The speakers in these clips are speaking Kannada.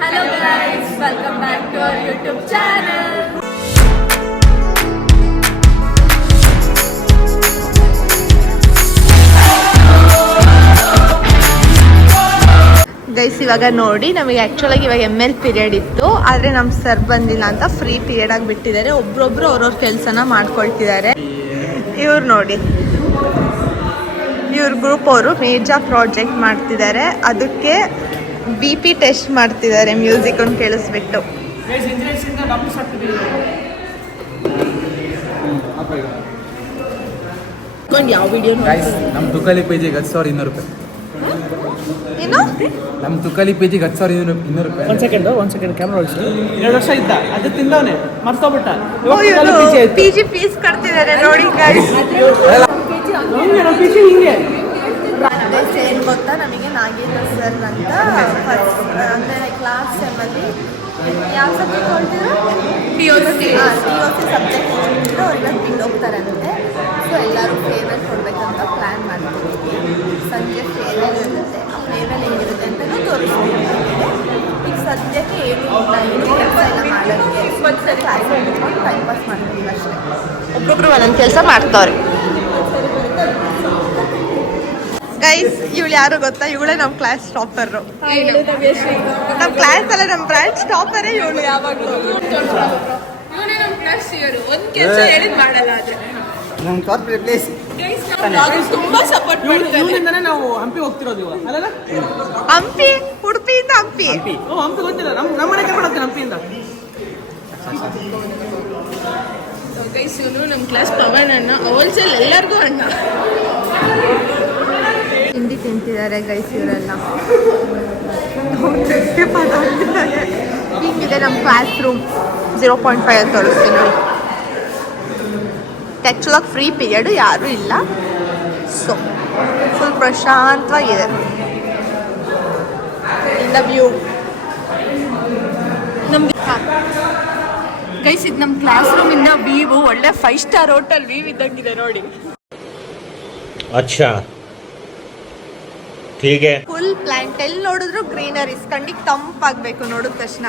Hello guys, welcome back to our YouTube channel. Guys ಇವಾಗ ನೋಡಿ ನಮಗೆ ಆ್ಯಕ್ಚುಲಾಗಿ ಇವಾಗ ML ಪೀರಿಯಡ್ ಇತ್ತು, ಆದರೆ ನಮ್ಮ ಸರ್ ಬಂದಿಲ್ಲ ಅಂತ ಫ್ರೀ ಪೀರಿಯಡ್ ಆಗಿ ಬಿಟ್ಟಿದ್ದಾರೆ. ಒಬ್ರೊಬ್ರು ಅವ್ರವ್ರ ಕೆಲಸನ ಮಾಡ್ಕೊಳ್ತಿದ್ದಾರೆ. ಇವ್ರು ನೋಡಿ, ಇವ್ರ ಗ್ರೂಪ್ ಅವರು ಮೇಜರ್ ಪ್ರಾಜೆಕ್ಟ್ ಮಾಡ್ತಿದ್ದಾರೆ. ಅದಕ್ಕೆ BP ಟೆಸ್ಟ್ ಮಾಡ್ತಿದ್ದಾರೆ ಮ್ಯೂಸಿಕ್ ಅನ್ನು ಕೇಳಿಸ್ಬಿಟ್ಟು. ಯಾವ ವಿಡಿಯೋ ನಮ್ಮ ತುಕಲಿ ಪೇಜಿಗೆ 10,200 ರೂಪಾಯಿ. ಏನು ನಮ್ಮ ತುಕಲಿ ಪೇಜಿಗೆ 10,200 ರೂಪಾಯಿ. ಒಂದ್ ಸೆಕೆಂಡ್ ಕ್ಯಾಮ್ರಾ ಒಳಿಸಿ. 2 ವರ್ಷ ಇದ್ದ ಅದು ತಿಂದವನೆ ಮರ್ತೋಗ್ಬಿಟ್ಟ. PG ಫೀಸ್ ಕಟ್ತಿದ್ದಾರೆ ನೋಡಿ ಗೈಸ್. ಏನು ಗೊತ್ತಾ, ನಮಗೆ ನಾಗೇಂದ್ರ ಸರ್ ಅಂತ ಅಂದರೆ ಕ್ಲಾಸ್ ಸೆಮ್ಮಲ್ಲಿ ಯಾವ ಸಬ್ಜೆಕ್ಟ್ ಹೊಳ್ತೀರೋ POC ಸಬ್ಜೆಕ್ಟ್ ಹೊಳ್ತಿದ್ರು ಅವ್ರಿಗೆ ಬಿಟ್ಟು ಹೋಗ್ತಾರಂತೆ. ಸೊ ಎಲ್ಲರೂ ಫೇರ್ವೆಲ್ ಕೊಡಬೇಕಂತ ಪ್ಲ್ಯಾನ್ ಮಾಡ್ತಿದ್ದೀವಿ. ಸಂಜೆ ಫೇರ್ವೆಲ್ ಇರುತ್ತೆ. ಆ ಫೇರ್ವೆಲ್ ಹೆಂಗಿರುತ್ತೆ ಅಂತಲೂ ತೋರಿಸ್ತೀವಿ. ಈಗ ಸದ್ಯಕ್ಕೆ ಏನು ಕೆಲಸ ಎಲ್ಲ ಮಾಡೋಕ್ಕೆ ಕ್ಲಾಸ್ ಮುಗಿಸ್ಕೊಂಡು ಟೈಮ್ ಪಾಸ್ ಮಾಡ್ತೀವಿ ಅಷ್ಟೇ. ಒಬ್ಬೊಬ್ರು ಒಂದೊಂದು ಕೆಲಸ ಮಾಡ್ತಾವ್ರೆ. ಗೈಸ್ ಇವಳು ಯಾರು ಗೊತ್ತಾ? ಇವಳೇ ನಮ್ಮ ಕ್ಲಾಸ್ ಟಾಪರು. ನಮ್ಮ ಕ್ಲಾಸ್ ಅಲ್ಲ, ನಮ್ಮ ಬ್ರಾಂಚ್ ಟಾಪರೇ ಇವಳು. ಯಾವಾಗಲೂ ಒಂದು ಕೆಲಸ ಹೇಳಿದ್ ಮಾಡಲ್ಲ. ಆದ್ರೆ ನಮ್ಮ ಕಾರ್ಪೊರೇಟ್ ಪ್ಲೇಸ್ ತುಂಬಾ ಸಪೋರ್ಟ್ ಮಾಡ್ತಾರೆ. ನಾವು ಹಂಪಿ ಹೋಗ್ತಿರೋದು ಇವಾಗ ಅಲ್ಲ? ಹಂಪಿ, ಉಡುಪಿಯಿಂದ ಹಂಪಿ. ಹಂಪಿ ಗೊತ್ತಿಲ್ಲ. ನಮ್ಮ ಮನೆ ಕರ್ಕೊಂಡು ಹಂಪಿಯಿಂದ. ಗೈಸ್ ಇವನು ನಮ್ಮ ಕ್ಲಾಸ್ ಪವನ್ ಅಣ್ಣ, ಹೋಲ್ಸೇಲ್ ಎಲ್ಲರಿಗೂ ಅಣ್ಣ. ಹಿಂದಿ ತಿಂತಿದ್ದಾರೆ ಗೈಸ್ ಇವರೆಲ್ಲ. ಹೀಗಿದೆ ನಮ್ಮ ಕ್ಲಾಸ್ ರೂಮ್. 0.5 ಅಂತ ತೋರಿಸ್ತೀನಿ ನೋಡಿ. ಆ್ಯಕ್ಚುಲಾಗಿ ಫ್ರೀ ಪೀರಿಯಡು, ಯಾರೂ ಇಲ್ಲ. ಸೊ ಫುಲ್ ಪ್ರಶಾಂತವಾಗಿದೆ. ಇನ್ ವ್ಯೂ ನಮಗೆ ಗೈಸ್ ಇದು ನಮ್ಮ ಕ್ಲಾಸ್ ರೂಮಿಂದ ವ್ಯೂ ಒಳ್ಳೆ 5 ಸ್ಟಾರ್ ಹೋಟೆಲ್ ವ್ಯೂ ಇದ್ದಂಗಿದೆ ನೋಡಿ. ಅಚ್ಚಾ ಹೀಗೆ ಫುಲ್ ಪ್ಲಾಂಟ್. ಎಲ್ಲಿ ನೋಡಿದ್ರು ಗ್ರೀನರೀಸ್, ಕಣ್ಣಿಗೆ ತಂಪಾಗಬೇಕು ನೋಡಿದ ತಕ್ಷಣ.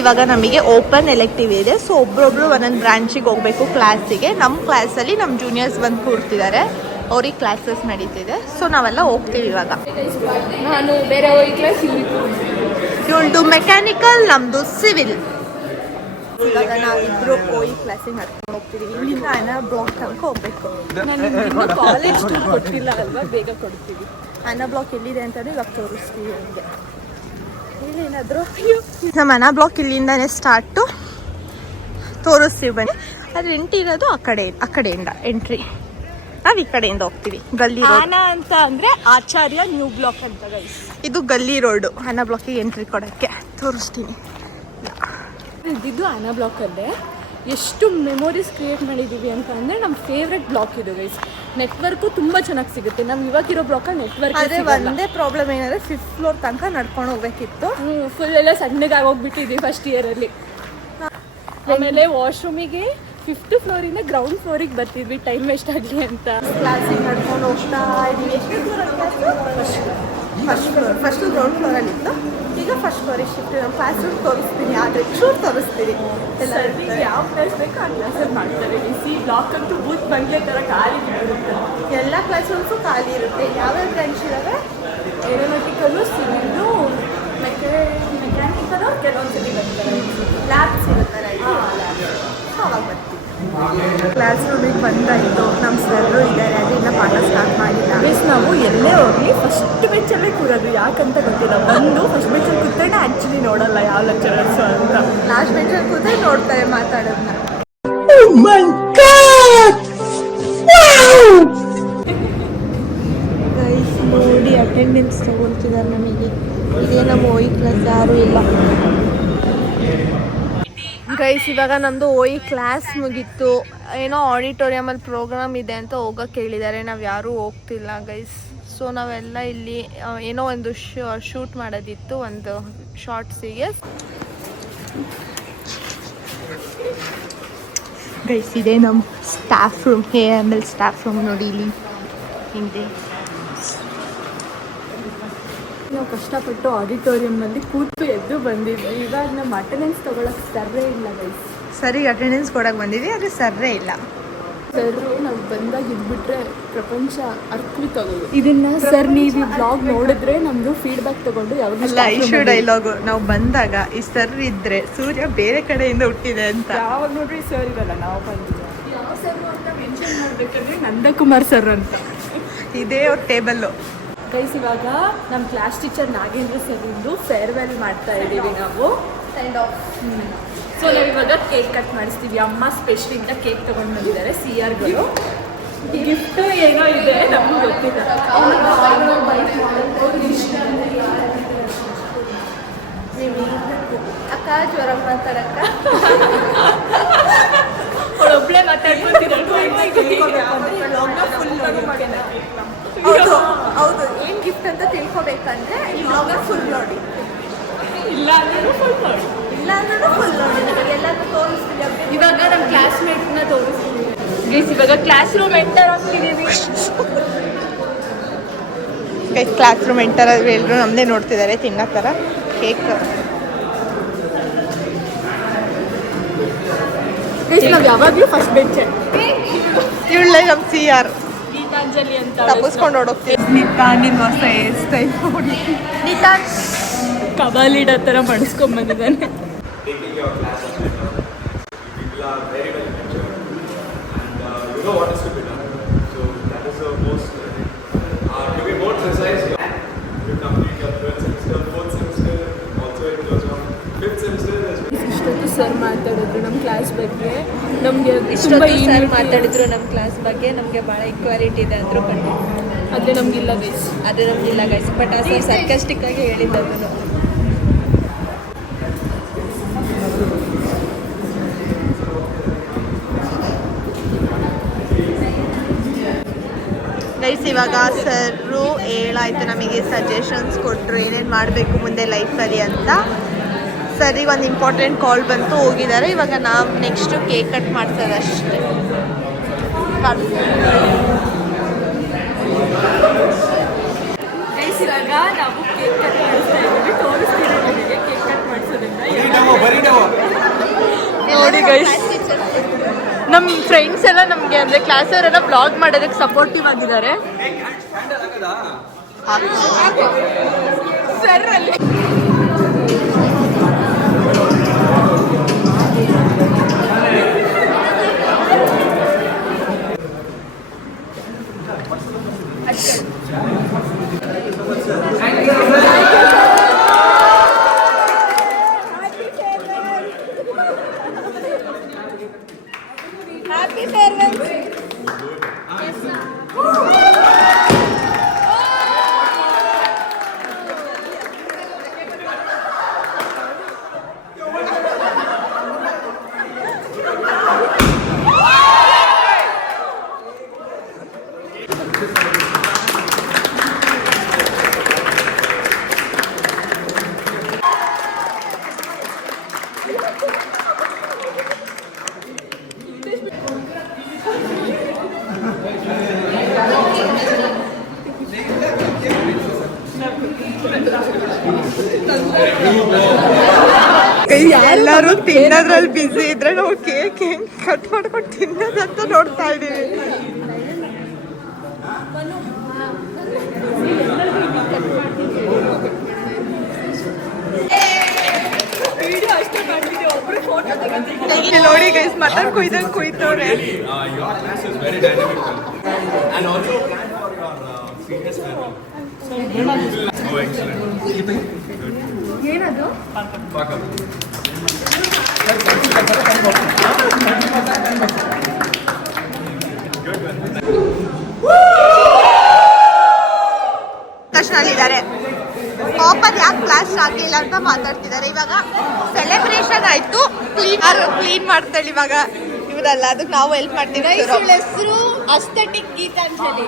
ಇವಾಗ ನಮಗೆ ಓಪನ್ ಎಲೆಕ್ಟಿವ್ ಇದೆ. ಸೊ ಒಬ್ರೊಬ್ರು ಒಂದೊಂದು ಬ್ರಾಂಚಿಗೆ ಹೋಗ್ಬೇಕು ಕ್ಲಾಸಿಗೆ. ನಮ್ಮ ಕ್ಲಾಸಲ್ಲಿ ನಮ್ಮ ಜೂನಿಯರ್ಸ್ ಬಂದು ಕೂರ್ತಿದ್ದಾರೆ, ಅವ್ರಿಗೆ ಕ್ಲಾಸಸ್ ನಡೀತಿದೆ. ಸೊ ನಾವೆಲ್ಲ ಹೋಗ್ತೀವಿ ಇವಾಗ. ನಾನು ಬೇರೆ ಕ್ಲಾಸ್, ಇವಳ್ದು ಮೆಕ್ಯಾನಿಕಲ್, ನಮ್ಮದು ಸಿವಿಲ್. ಇವಾಗ ನಾವಿಬ್ರು ಕ್ಲಾಸಿಗೆ ನಡ್ಕೊಂಡು ಹೋಗ್ತೀವಿ. ಇಲ್ಲಿಂದ ಬ್ಲಾಕ್ ತನಕ ಹೋಗ್ಬೇಕು. ಕಾಲೇಜ್ ಟೂರ್ ಕೊಟ್ಟಿಲ್ಲ ಅಲ್ವಾ, ಬೇಗ ಕೊಡ್ತೀವಿ. ಬ್ಲಾಕ್ ಎಲ್ಲಿದೆ ಅಂತಲೂ ಇವಾಗ ತೋರಿಸ್ತೀವಿ ನಿಮಗೆ. ಇಲ್ಲೇನಾದರೂ ನಮ್ಮ ಬ್ಲಾಕ್ ಇಲ್ಲಿಂದಾನೇ ಸ್ಟಾರ್ಟು, ತೋರಿಸ್ತೀವಿ ಬನ್ನಿ. ಅದು ಎಂಟ್ರಿ ಇರೋದು ಆ ಕಡೆಯಿಂದ ಎಂಟ್ರಿ. ನಾವು ಈ ಕಡೆಯಿಂದ ಹೋಗ್ತೀವಿ. ಗಲ್ಲಿ ಅಂತ ಅಂದರೆ ಆಚಾರ್ಯ ನ್ಯೂ ಬ್ಲಾಕ್ ಅಂತ ಗೈಸ್. ಇದು ಗಲ್ಲಿ ರೋಡು. ಬ್ಲಾಕಿಗೆ ಎಂಟ್ರಿ ಕೊಡೋಕ್ಕೆ ತೋರಿಸ್ತೀನಿ. ಇದ್ದಿದ್ದು ಆನಾ ಬ್ಲಾಕಲ್ಲೇ. ಎಷ್ಟು ಮೆಮೊರೀಸ್ ಕ್ರಿಯೇಟ್ ಮಾಡಿದ್ದೀವಿ ಅಂತ ಅಂದರೆ ನಮ್ಮ ಫೇವ್ರೆಟ್ ಬ್ಲಾಕ್ ಇದು ಗೈಸ್. ನೆಟ್ವರ್ಕು ತುಂಬ ಚೆನ್ನಾಗಿ ಸಿಗುತ್ತೆ. ನಾವು ಇವಾಗಿರೋ ಬ್ಲಾಕಲ್ಲಿ ನೆಟ್ವರ್ಕ್. ಅದೇ ಒಂದೇ ಪ್ರಾಬ್ಲಮ್ ಏನಂದರೆ 5th ಫ್ಲೋರ್ ತನಕ ನಡ್ಕೊಂಡು ಹೋಗ್ಬೇಕಿತ್ತು. ಫುಲ್ ಎಲ್ಲ ಸಣ್ಣಗಾಗಿ ಹೋಗ್ಬಿಟ್ಟಿದ್ವಿ ಫಸ್ಟ್ ಇಯರಲ್ಲಿ. ಆಮೇಲೆ ವಾಶ್ರೂಮಿಗೆ 5th ಫ್ಲೋರಿಂದ ಗ್ರೌಂಡ್ ಫ್ಲೋರಿಗೆ ಬರ್ತಿದ್ವಿ ಟೈಮ್ ವೇಸ್ಟ್ ಆಗಲಿ ಅಂತ. ಕ್ಲಾಸಿಗೆ ನಡ್ಕೊಂಡು ಹೋಗ್ತಾ ಇದ್ವಿ. ಎಷ್ಟು ಫಸ್ಟ್ ಗ್ರೌಂಡ್ ಫ್ಲೋರಲ್ಲಿ ಇತ್ತು. ಈಗ ಫಸ್ಟ್ ಫ್ಲೋರಿಗೆ ಶಿಫ್ಟ್. ನಮ್ಮ ಕ್ಲಾಸ್ ರೂಮ್ ತೋರಿಸ್ತೀನಿ, ಆದರೆ ಚೂರು ತೋರಿಸ್ತೀವಿ. ಯಾವ ಕ್ಲಾಸ್ ಬೇಕೋ ಆ ಕ್ಲಾಸಲ್ಲಿ ಮಾಡ್ತಾರೆ. ಬ್ಲಾಕ್ ಅಂತೂ ಬೂತ್ ಬಂಗ್ಲೆ ಥರ ಖಾಲಿ ಇರುತ್ತೆ. ಎಲ್ಲ ಕ್ಲಾಸ್ ರೂಮ್ಸು ಖಾಲಿ ಇರುತ್ತೆ. ಯಾವ್ಯಾವ ಬ್ರಾಂಚ್ ಇದ್ದಾವೆ? ಏರೋನಾಟಿಕಲ್ಲು, ಸಿವಿಲ್ಲು, ಮೆಕ್ಯಾನಿಕಲ್ ಕೆಲವೊಂದು ಸತಿ ಬರ್ತಾರೆ. ಲ್ಯಾಬ್ಸ್ ಇರುತ್ತಾರೆ, ಅವಾಗ ಬರ್ತೀವಿ. ಕ್ಲಾಸ್ ರೂಮಿಗೆ ಬಂದಾಯಿತು. ನಮ್ಮ ಸರ್ರು ಇದ್ದಾರೆ, ಅದು ಇನ್ನೂ ಪಾಠ ಸ್ಟಾರ್ಟ್ ಮಾಡಿಲ್ಲ. ಮೀನ್ಸ್ ನಾವು ಎಲ್ಲೇ ಹೋಗಲಿ ಫಸ್ಟ್ ಬೆಂಚಲ್ಲೇ ಕೂರೋದು. ಯಾಕಂತ ಗೊತ್ತಿಲ್ಲ. ಫಸ್ಟ್ ಬೆಂಚಲ್ಲಿ ಕೂತ್ಕೊಂಡೆ ಆ್ಯಕ್ಚುಲಿ ನೋಡಲ್ಲ ಯಾವ ಲೆಕ್ಚರರ್ಸು ಅಂತ. ಲಾಸ್ಟ್ ಬೆಂಚಲ್ಲಿ ಕೂತ್ರೆ ನೋಡ್ತಾರೆ ಮಾತಾಡೋದನ್ನ. ಗೈಸ್ ನೋಡಿ ಅಟೆಂಡೆನ್ಸ್ ತಗೊಳ್ತಿದ್ದಾರೆ ನಮಗೆ. ಇದೇ ನಮ್ಮ ಕ್ಲಾಸ್ ಯಾರೂ ಇಲ್ಲ. ಗೈಸ್ ಇವಾಗ ನಮ್ಮದು ಕ್ಲಾಸ್ ಮುಗೀತು. ಏನೋ ಆಡಿಟೋರಿಯಮಲ್ಲಿ ಪ್ರೋಗ್ರಾಮ್ ಇದೆ ಅಂತ ಹೋಗೋಕ್ಕೆ ಹೇಳಿದ್ದಾರೆ. ನಾವು ಯಾರೂ ಹೋಗ್ತಿಲ್ಲ ಗೈಸ್. ಸೊ ನಾವೆಲ್ಲ ಇಲ್ಲಿ ಏನೋ ಒಂದು ಶೂಟ್ ಮಾಡೋದಿತ್ತು, ಒಂದು ಶಾರ್ಟ್ಸಿಗೆ. ಗೈಸ್ ಇದೆ ನಮ್ಮ staff room, AML staff room ನೋಡಿ ಇಲ್ಲಿ ಹಿಂದೆ. ನಾವು ಕಷ್ಟಪಟ್ಟು ಆಡಿಟೋರಿಯಂನಲ್ಲಿ ಕೂತು ಎದ್ದು ಬಂದಿದ್ವಿ. ಇವಾಗ ನಮ್ಮ ಅಟೆಂಡೆನ್ಸ್ ತೊಗೊಳಕ್ಕೆ ಸರ್ರೇ ಇಲ್ಲ ಗೈಸ್. ಸರಿ ಅಟೆಂಡೆನ್ಸ್ ಕೊಡಕ್ಕೆ ಬಂದಿದ್ವಿ ಆದರೆ ಸರ್ರೇ ಇಲ್ಲ. ಸರ್ ನಾವು ಬಂದಾಗ ಇದ್ಬಿಟ್ರೆ ಪ್ರಪಂಚ ಅರ್ಥವಿತ್ತೋಗೋದು. ಇದನ್ನ ಸರ್ ನೀವು ಈ ಬ್ಲಾಗ್ ನೋಡಿದ್ರೆ ನಮ್ಮದು ಫೀಡ್ಬ್ಯಾಕ್ ತಗೊಂಡು ಅಲ್ಲ ಇಶ್ಯೂ ಡೈಲಾಗು ನಾವು ಬಂದಾಗ ಈ ಸರ್ ಇದ್ರೆ ಸೂರ್ಯ ಬೇರೆ ಕಡೆಯಿಂದ ಹುಟ್ಟಿದೆ ಅಂತ. ಯಾವಾಗ ನೋಡ್ರಿ ಸರ್ ಇರಲ್ಲ, ನಾವು ಬಂದಿಲ್ಲ. ಯಾವ ಸರ್ ಅಂತ ಮೆನ್ಷನ್ ಮಾಡಬೇಕಂದ್ರೆ ನಂದಕುಮಾರ್ ಸರ್ ಅಂತ. ಇದೇ ಅವ್ರ ಟೇಬಲ್ಲು. ಗೈಸ್ ಇವಾಗ ನಮ್ಮ ಕ್ಲಾಸ್ ಟೀಚರ್ ನಾಗೇಂದ್ರ ಸರ್ ಇಂದು ಫೇರ್ವೆಲ್ ಮಾಡ್ತಾ ಇದ್ದೀವಿ ನಾವು. Send off. ಸೊ ನಾವು ಇವಾಗ ಕೇಕ್ ಕಟ್ ಮಾಡಿಸ್ತೀವಿ. ಅಮ್ಮ ಸ್ಪೆಷಲ್ ಇಂದ ಕೇಕ್ ತೊಗೊಂಡು ಬಂದಿದ್ದಾರೆ CRಗಳು. ಗಿಫ್ಟ್ ಏನೋ ಇದೆ ನಮ್ಗೆ ಗೊತ್ತಿಲ್ಲ. ಅಕ್ಕ ಜ್ವರ ಮಾತಾಡಕ್ಕ ಅವಳೊಬ್ಳೆ ಮಾತಾಡ್ಕೊತಿದ್ದಾಳೆ. ಹೌದು ಹೌದು, ಏನು ಗಿಫ್ಟ್ ಅಂತ ತಿಳ್ಕೊಬೇಕಂದ್ರೆ ಈ ಬ್ಲಾಗ್ನ ಫುಲ್ ನೋಡಿ. ಇಲ್ಲ ಅಂದ್ರೂ ಫುಲ್ ನೋಡಿ, ಇಲ್ಲ ಅಂದ್ರೂ ಫುಲ್ ನೋಡಿ. ನಿಮಗೆ ಎಲ್ಲಾದ್ರೂ ತೋರಿಸ್ತೀವಿ. ಇವಾಗ ನಮ್ಮ ಕ್ಲಾಸ್ಮೇಟ್ನ ತೋರಿಸ್ತೀವಿ ಗೈಸ್. ಇವಾಗ ಕ್ಲಾಸ್ ರೂಮ್ ಎಂಟರ್ ಆಗ್ತಿದ್ದೀವಿ. ಕ್ಲಾಸ್ ರೂಮ್ ಎಂಟರ್ ಎಲ್ಲರೂ ನಮ್ಮದೇ ನೋಡ್ತಿದ್ದಾರೆ ತಿನ್ನೋ ಥರ ಕೇಕ್. ಗೈಸ್ ನಾವು ಯಾವಾಗಲೂ ಫಸ್ಟ್ ಬೆಂಚ್. ಇವಳೆ ನಮ್ಮ CR ಗೀತಾಂಜಲಿ ಅಂತ ತಪ್ಪಿಸ್ಕೊಂಡು ಓಡೋಗ್ತೀವಿ. ನಿತಾನಿನ ಹೊಸ ಹೇರ್ ಸ್ಟೈಲ್ ನೋಡಿ. ನಿತಾನ್ ಕಬಾಲಿಡ ಥರ ಮಾಡಿಸ್ಕೊಂಬಂದಿದ್ದಾನೆ. taking your class as mentor. People are very well mentored and you know what is to be done. So that is the most to be more precise, you complete your 3rd semester, 4th semester, also it goes on 5th semester as well. ಇಷ್ಟೊತ್ತು ಸರ್ ಮಾತಾಡಿದ್ರು ನಮ್ಮ ಕ್ಲಾಸ್ ಬಗ್ಗೆ. ನಮಗೆ ಇಷ್ಟೊತ್ತು ಸರ್ ಮಾತಾಡಿದ್ರು ನಮ್ಮ ಕ್ಲಾಸ್ ಬಗ್ಗೆ. ನಮಗೆ ಭಾಳ ಈಕ್ವಾಲಿಟಿ ಇದೆ ಅಂದರು ಕಂಡು. ಆದರೆ ನಮಗಿಲ್ಲ ಗೈಸ್. ಅದು ನಮಗಿಲ್ಲ ಗೈಸ್. ಬಟ್ ಆ ಸರ್ ಸರ್ಕಾಸ್ಟಿಕ್ ಆಗಿ ಹೇಳಿದ್ದನ್ನು. ಗೈಸ್ ಇವಾಗ ಸರು ಹೇಳಾಯ್ತು ನಮಗೆ ಸಜೆಷನ್ಸ್ ಕೊಟ್ಟರು ಏನೇನು ಮಾಡಬೇಕು ಮುಂದೆ ಲೈಫಲ್ಲಿ ಅಂತ. ಸರಿಗೆ ಒಂದು ಇಂಪಾರ್ಟೆಂಟ್ ಕಾಲ್ ಬಂತು, ಹೋಗಿದ್ದಾರೆ. ಇವಾಗ ನಾವು ನೆಕ್ಸ್ಟು ಕೇಕ್ ಕಟ್ ಮಾಡ್ತಾರೆ ಅಷ್ಟೇ. ಗೈಸ್ ಇವಾಗ ನಾವು ಕೇಕ್ ಕಟ್ ಮಾಡಿಸ್ತಾ ಇದ್ದೀವಿ. ತೋರಿಸ್ತೀವಿ ನಿಮಗೆ ಕೇಕ್ ಕಟ್ ಮಾಡಿಸೋದ್ರಿಂದ. ನೋಡಿ ಗೈಸ್, ನಮ್ಮ ಫ್ರೆಂಡ್ಸ್ ಎಲ್ಲ ನಮಗೆ ಅಂದರೆ ಕ್ಲಾಸವರೆಲ್ಲ ಬ್ಲಾಗ್ ಮಾಡೋದಕ್ಕೆ ಸಪೋರ್ಟಿವ್ ಆಗಿದ್ದಾರೆ. ಸರ್ ಅಲ್ಲಿ ಹ್ಯಾಪಿ ಫೇರ್ವೆಲ್. ಎಲ್ಲರೂ ತಿನ್ನೋದ್ರಲ್ಲಿ ಬಿಸಿ ಇದ್ರೆ ನಾವು ಕೇಕ್ ಹೆಂಗ್ ಕಟ್ ಮಾಡ್ಕೊಂಡು ತಿನ್ನೋದಂತ ನೋಡ್ತಾ ಇದ್ದೀವಿ. ನೋಡಿ ಗೈಸ್ ಮಟನ್ ಕುಯ್ದಂಗೆ ಕುಯ್ತವ್ರೆ. Your class is very dynamic and also plan for your seniors farewell. Oh, excellent. ಏನದು? Fuck up. ಕಷ್ಟನಲ್ಲಿದ್ದಾರೆ. ಪಾಪದ್ ಯಾಕೆ ಕ್ಲಾಸ್ ಆಗಲಿಲ್ಲ ಅಂತ ಮಾತಾಡ್ತಿದ್ದಾರೆ. ಇವಾಗ ಸೆಲೆಬ್ರೇಷನ್ ಆಯ್ತು, ಕ್ಲೀನ್ ಮಾಡ್ತಾಳೆ ಇವಾಗ ಇವರಲ್ಲ. ಅದಕ್ಕೆ ನಾವು ಹೆಲ್ಪ್ ಮಾಡ್ತೀವಿ. ಹೆಸರು ಅಸ್ಥೆಟಿಕ್ ಗೀತಾಂಜಲಿ.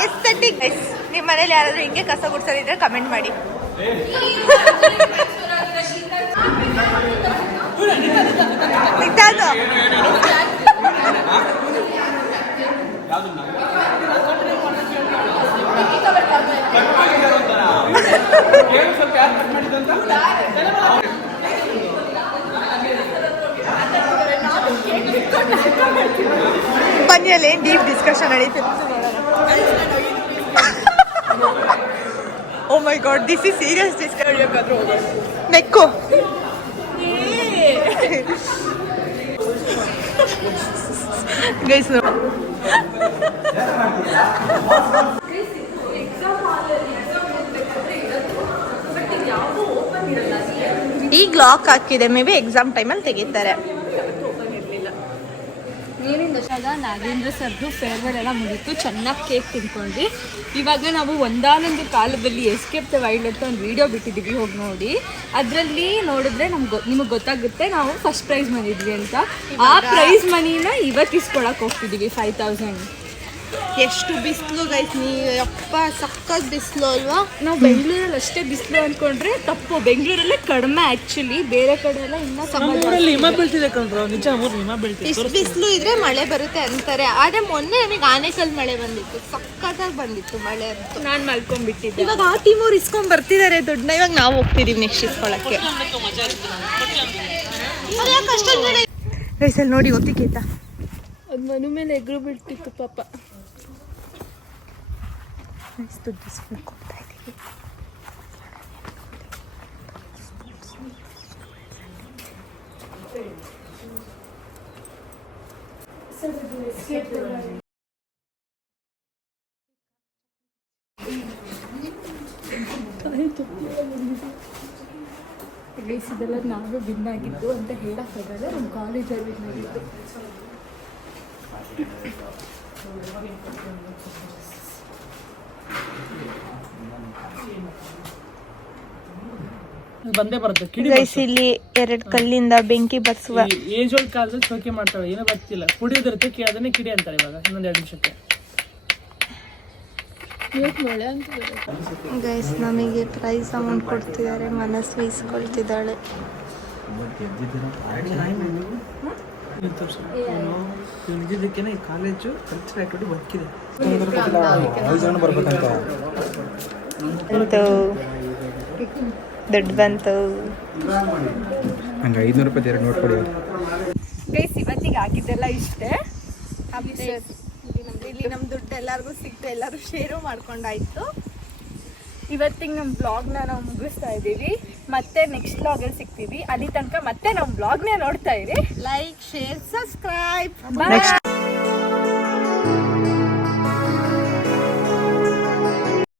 ಏಸ್ಥೆಟಿಕ್. ನಿಮ್ಮ ಮನೇಲಿ ಯಾರಾದ್ರೂ ಹಿಂಗೆ ಕಸ ಗುಡ್ಸೋದಿದ್ರೆ ಕಮೆಂಟ್ ಮಾಡಿ. ಬನ್ನಿ ಅಲ್ಲಿ ಏನು ಡೀಪ್ ಡಿಸ್ಕಷನ್ ನಡೀತಿದೆ. Oh my god, this is serious discussion. ನೆಕ್ಕು ಗೈಸ್ ಈಗ ಲಾಕ್ ಹಾಕಿದೆ, ಮೇ ಬಿ ಎಕ್ಸಾಮ್ ಟೈಮಲ್ಲಿ ತೆಗಿತಾರೆ. ಏನಿಂದ ನಾಗೇಂದ್ರ ಸರ್ದು ಫೇರ್ವೆಲ್ ಎಲ್ಲ ಮುಗೀತು, ಚೆನ್ನಾಗಿ ಕೇಕ್ ತಿನ್ಕೊಂಡ್ವಿ. ಇವಾಗ ನಾವು ಒಂದಾನೊಂದು ಕಾಲದಲ್ಲಿ ಎಸ್ಕೇಪ್ ದ ವೈಲ್ಡ್ ಅಂತ ಒಂದು ವಿಡಿಯೋ ಬಿಟ್ಟಿದ್ದೀವಿ, ಹೋಗಿ ನೋಡಿ. ಅದರಲ್ಲಿ ನೋಡಿದ್ರೆ ನಿಮಗೆ ಗೊತ್ತಾಗುತ್ತೆ ನಾವು ಫಸ್ಟ್ ಪ್ರೈಸ್ ಬಂದಿದ್ವಿ ಅಂತ. ಆ ಪ್ರೈಸ್ ಮನಿನ ಇವತ್ತು ಇಸ್ಕೊಳಕ್ಕೆ ಹೋಗ್ತಿದ್ದೀವಿ 5000. ಎಷ್ಟು ಬಿಸಿಲು ಗೈಸ್, ಅಪ್ಪ ಸಕ್ಕತ್ ಬಿಸಿಲು ಅಲ್ವಾ. ನಾವು ಬೆಂಗಳೂರಲ್ಲಿ ಅಷ್ಟೇ ಬಿಸಿಲು ಅಂದ್ಕೊಂಡ್ರೆ ತಪ್ಪು. ಬೆಂಗಳೂರಲ್ಲೇ ಕಡಿಮೆ ಆ್ಯಕ್ಚುಲಿ, ಬೇರೆ ಕಡೆ ಎಲ್ಲ ಇನ್ನೂ ನಮ್ಮೂರಲ್ಲಿ ಹಿಮ ಬೀಳ್ತಿದೆ ಕಣ್ರು, ನಿಜ ಊರು ಹಿಮ ಬೀಳ್ತಿದೆ. ಇಷ್ಟು ಬಿಸಿಲು ಇದ್ರೆ ಮಳೆ ಬರುತ್ತೆ ಅಂತಾರೆ. ಆದರೆ ಮೊನ್ನೆ ನಮಗೆ ಆನೇಕಲ್ ಮಳೆ ಬಂದಿತ್ತು, ಸಕ್ಕತ್ತಾಗಿ ಬಂದಿತ್ತು ಮಳೆ ಅಂತೂ. ನಾನು ಮಲ್ಕೊಂಡ್ಬಿಟ್ಟಿದ್ದೆ. ಇವಾಗ ಆ ಟೀಮವ್ರು ಇಸ್ಕೊಂಡ್ ಬರ್ತಿದ್ದಾರೆ ದುಡ್ಡನ್ನ, ಇವಾಗ ನಾವು ಹೋಗ್ತಿದೀವಿ ನೆಕ್ಸ್ಟ್ ಇಸ್ಕೊಳಕ್ಕೆ. ಗೈಸಲ್ಲಿ ನೋಡಿ ಒತ್ತಿಕೇತ ಅದು ಮನೆ ಮೇಲೆ ಎಗ್ರು ಬಿಡ್ತಿತ್ತು ಪಾಪ. ದುಡ್ಡು ಇಸ್ಕೊಂಡು ಕೊಡ್ತಾ ಇದ್ದೀವಿ. ಇದೆಲ್ಲ ನಾವೇ ವಿನ್ ಆಗಿದ್ದು ಅಂತ ಹೇಳಕ್ಕಾಗಲ್ಲ, ನಮ್ಮ ಕಾಲೇಜಲ್ಲಿ ವಿನ್ ಆಗಿದ್ದು. ಬಂದೇ ಬರುತ್ತೆ ಕಿಡಿ. ಗೈಸ್ ಇಲ್ಲಿ 2 ಕಲ್ಲಿಂದ ಬೆಂಕಿ ಬರ್ಸುವ ಏಜ್ ಓಲ್ಡ್ ಕಾಲದಲ್ಲಿ ಶೋಕಿ ಮಾಡ್ತಾಳೆ, ಏನೋ ಗೊತ್ತಿಲ್ಲ. ಕುಡಿಯೋದಿರುತ್ತೆ, ಅದನ್ನೇ ಕಿಡಿ ಅಂತಾರೆ ಇವಾಗ. ಇನ್ನೊಂದು 2 ನಿಮಿಷಕ್ಕೆ ಮಳೆ ಅಂತ ಗೈಸ್ ನಮಗೆ ಪ್ರೈಸ್ ಅಮೌಂಟ್ ಕೊಡ್ತಿದ್ದಾರೆ, ಮನಸ್ಸು ಇಸ್ಕೊಳ್ತಿದ್ದಾಳೆ. ನಿಜದಕ್ಕೇನೆ ಈ ಕಾಲೇಜು ಕಲ್ಚರಲ್ ಆಕ್ಟಿವಿಟಿ ಬದುಕಿದೆ. 5 ಜನ ಬರ್ಬೇಕಂತ. ದುಡ್ಡು ಬಂತು. ಹಂಗೆ 500 ರೂಪಾಯಿ 2 ನೋಟ್ ಕೊಡಿ. ಗೈಸ್ ಇವತ್ತಿಗೆ ಆಗಿದ್ದೆಲ್ಲ ಇಷ್ಟೇ. ಇಲ್ಲಿ ನಮ್ಮ ದುಡ್ಡು ಎಲ್ಲರಿಗೂ ಸಿಕ್ತು, ಎಲ್ಲರೂ ಶೇರು ಮಾಡ್ಕೊಂಡಾಯ್ತು. ಇವತ್ತಿಗೆ ನಮ್ಮ ಬ್ಲಾಗ್ನ ನಾವು ಮುಗಿಸ್ತಾ ಇದ್ದೀವಿ. ಮತ್ತೆ ನೆಕ್ಸ್ಟ್ ಬ್ಲಾಗಲ್ಲಿ ಸಿಗ್ತೀವಿ. ಅಲ್ಲಿ ತನಕ ಮತ್ತೆ ನಮ್ಮ ಬ್ಲಾಗ್ನೇ ನೋಡ್ತಾ ಇರಿ. Like, share, subscribe. ಬಾಯ್.